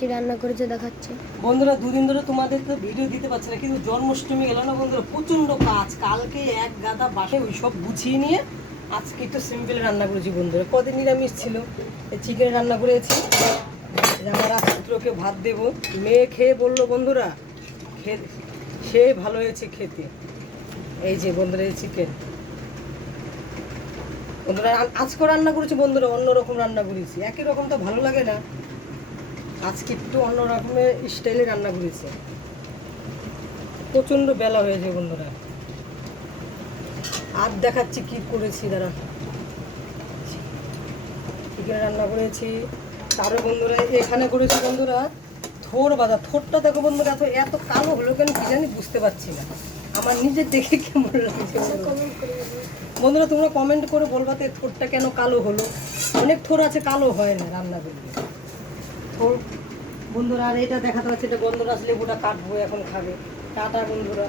কি রান্না করেছে দেখাচ্ছে। বন্ধুরা দুদিন ধরে তোমাদের তো ভিডিও দিতে পারছি না, কিন্তু জন্মাষ্টমী গেল না বন্ধুরা, প্রচন্ড কাজ। কালকে এক গাদা বাসে ওই সব গুছিয়ে নিয়ে আজকে একটু সিম্পল রান্না করেছি বন্ধুরা। কদিন নিরামিষ ছিল, চিকেন রান্না করেছি। আমার রাজপুত্রকে ভাত দেবো। মেয়ে খেয়ে বললো বন্ধুরা সে ভালো হয়েছে খেতে। এই যে বন্ধুরা এই চিকেন বন্ধুরা আজকেও রান্না করেছি বন্ধুরা, অন্যরকম রান্না করেছি। একই রকম তো ভালো লাগে না, আজকে একটু অন্য রকমের স্টাইলে রান্না করেছে। প্রচণ্ড বেলা হয়েছে বন্ধুরা, আর দেখাচ্ছি কি করেছি। দাঁড়া, চিকেন রান্না করেছি। তারও বন্ধুরা এখানে করেছি বন্ধুরা থোর বাজার। থোরটা দেখো বন্ধুরা, এত কালো হলো কেন কি জানি বুঝতে পারছি না। আমার নিজের দেখে কেমন লাগছে বন্ধুরা, তোমরা কমেন্ট করে বলবা তো থোরটা কেন কালো হলো। অনেক থোর আছে কালো হয় না রান্না করলে থোর বন্ধুরা। আর এটা দেখাতে পাচ্ছি, এটা গন্ধরাজ লেবুটা কাটবো এখন খাবে। টাটা বন্ধুরা।